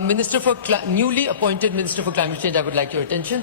Minister for newly appointed Minister for Climate Change, I would like your attention.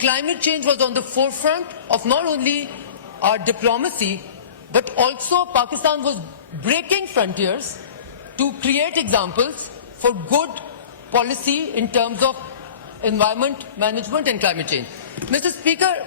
climate change was on the forefront of not only our diplomacy but also Pakistan was breaking frontiers to create examples for good policy in terms of environment management and climate change. Mr. Speaker,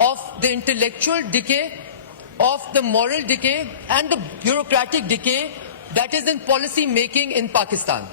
of the intellectual decay, of the moral decay and the bureaucratic decay that is in policy making in Pakistan.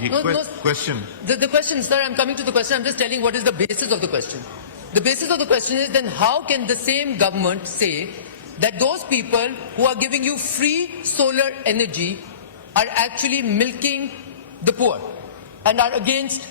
the question, sir, I'm coming to the question, I'm just telling what is the basis of the question. The basis of the question is then how can the same government say that those people who are giving you free solar energy are actually milking the poor and are against.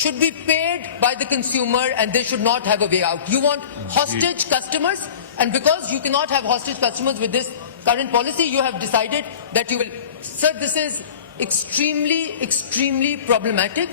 should be paid by the consumer and they should not have a way out. You want hostage customers, and because you cannot have hostage customers with this current policy, you have decided that you will. Sir, this is extremely problematic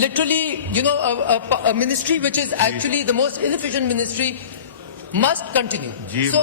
literally, you know, a ministry which is actually the most inefficient ministry must continue. So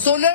solar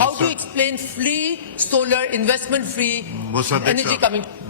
How do you explain free solar investment free energy coming?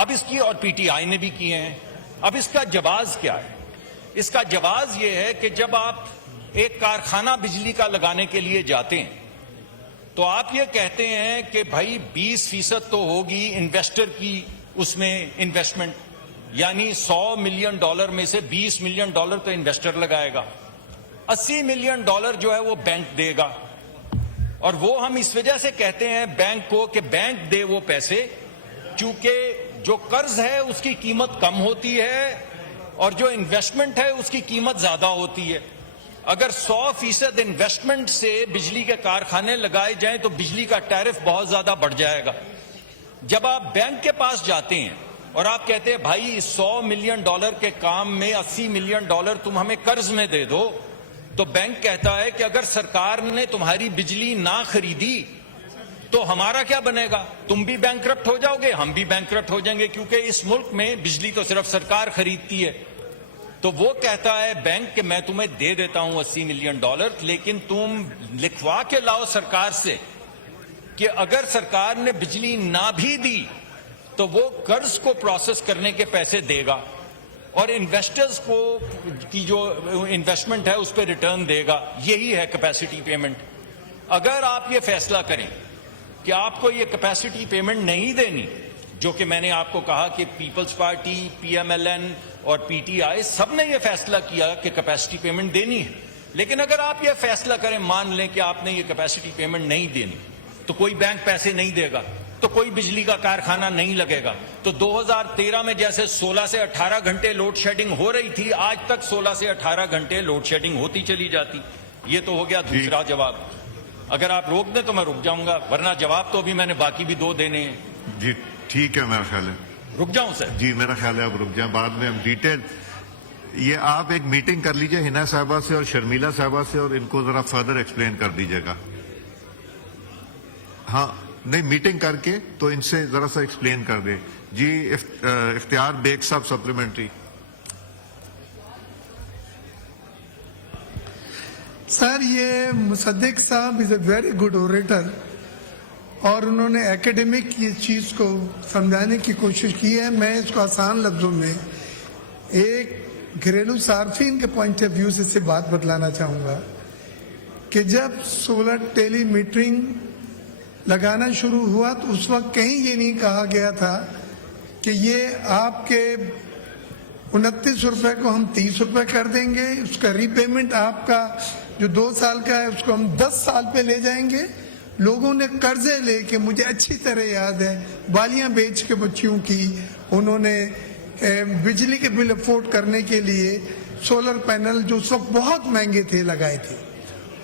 اب اس کی اور P T I نے بھی کیے ہیں. اب اس کا جواز کیا ہے؟ اس کا جواز یہ ہے کہ جب آپ ایک کارخانہ بجلی کا لگانے کے لیے جاتے ہیں تو آپ یہ کہتے ہیں کہ بھائی 20% تو ہوگی انویسٹر کی اس میں انویسٹمنٹ, یعنی $100 ملین میں سے $20 ملین تو انویسٹر لگائے گا, $80 ملین جو ہے وہ بینک دے گا. اور وہ ہم اس وجہ سے کہتے ہیں بینک کو کہ بینک دے وہ پیسے, چونکہ جو قرض ہے اس کی قیمت کم ہوتی ہے اور جو انویسٹمنٹ ہے اس کی قیمت زیادہ ہوتی ہے. اگر 100% انویسٹمنٹ سے بجلی کے کارخانے لگائے جائیں تو بجلی کا ٹیرف بہت زیادہ بڑھ جائے گا. جب آپ بینک کے پاس جاتے ہیں اور آپ کہتے ہیں بھائی $100 ملین کے کام میں $80 ملین تم ہمیں قرض میں دے دو, تو بینک کہتا ہے کہ اگر سرکار نے تمہاری بجلی نہ خریدی تو ہمارا کیا بنے گا؟ تم بھی بینکرپٹ ہو جاؤ گے, ہم بھی بینکرپٹ ہو جائیں گے, کیونکہ اس ملک میں بجلی تو صرف سرکار خریدتی ہے. تو وہ کہتا ہے بینک کہ میں تمہیں دے دیتا ہوں $80 ملین, لیکن تم لکھوا کے لاؤ سرکار سے کہ اگر سرکار نے بجلی نہ بھی دی تو وہ قرض کو پروسیس کرنے کے پیسے دے گا اور انویسٹرز کو کی جو انویسٹمنٹ ہے اس پہ ریٹرن دے گا. یہی ہے کیپیسٹی پیمنٹ. اگر آپ یہ فیصلہ کریں کہ آپ کو یہ کیپیسٹی پیمنٹ نہیں دینی, جو کہ میں نے آپ کو کہا کہ Peoples Party, P M L N اور پی ٹی آئی سب نے یہ فیصلہ کیا کہ کیپیسٹی پیمنٹ دینی ہے, لیکن اگر آپ یہ فیصلہ کریں, مان لیں کہ آپ نے یہ کیپیسٹی پیمنٹ نہیں دینی, تو کوئی بینک پیسے نہیں دے گا, تو کوئی بجلی کا کارخانہ نہیں لگے گا. تو 2013 میں جیسے 16 سے 18 گھنٹے لوڈ شیڈنگ ہو رہی تھی, آج تک 16 سے 18 گھنٹے لوڈ شیڈنگ ہوتی چلی جاتی. یہ تو ہو گیا دوسرا جواب. اگر آپ روک دیں تو میں رک جاؤں گا, ورنہ جواب تو ابھی میں نے باقی بھی 2 دینے ہیں. جی ٹھیک ہے, میرا خیال ہے رک جاؤں سر؟ جی میرا خیال ہے آپ رک جائیں, بعد میں ہم ڈیٹیل یہ آپ ایک میٹنگ کر لیجئے ہنا صاحبہ سے اور شرمیلا صاحبہ سے, اور ان کو ذرا فردر ایکسپلین کر دیجئے گا. ہاں نہیں, میٹنگ کر کے تو ان سے ذرا سا ایکسپلین کر دیں. جی اختیار بیگ صاحب سپلیمنٹری. سر یہ مصدق صاحب از اے ویری گڈ اوریٹر, اور انہوں نے ایکیڈمک یہ چیز کو سمجھانے کی کوشش کی ہے. میں اس کو آسان لفظوں میں ایک گھریلو صارفین کے پوائنٹ آف ویو سے بات بتلانا چاہوں گا کہ جب سولر ٹیلی میٹرنگ لگانا شروع ہوا تو اس وقت کہیں یہ نہیں کہا گیا تھا کہ یہ آپ کے 29 روپے کو ہم 30 روپے کر دیں گے, اس کا ری پیمنٹ آپ کا جو 2 سال کا ہے اس کو ہم 10 سال پہ لے جائیں گے. لوگوں نے قرضے لے کے, مجھے اچھی طرح یاد ہے, بالیاں بیچ کے بچیوں کی انہوں نے بجلی کے بل افورڈ کرنے کے لیے سولر پینل جو اس وقت بہت مہنگے تھے لگائے تھے.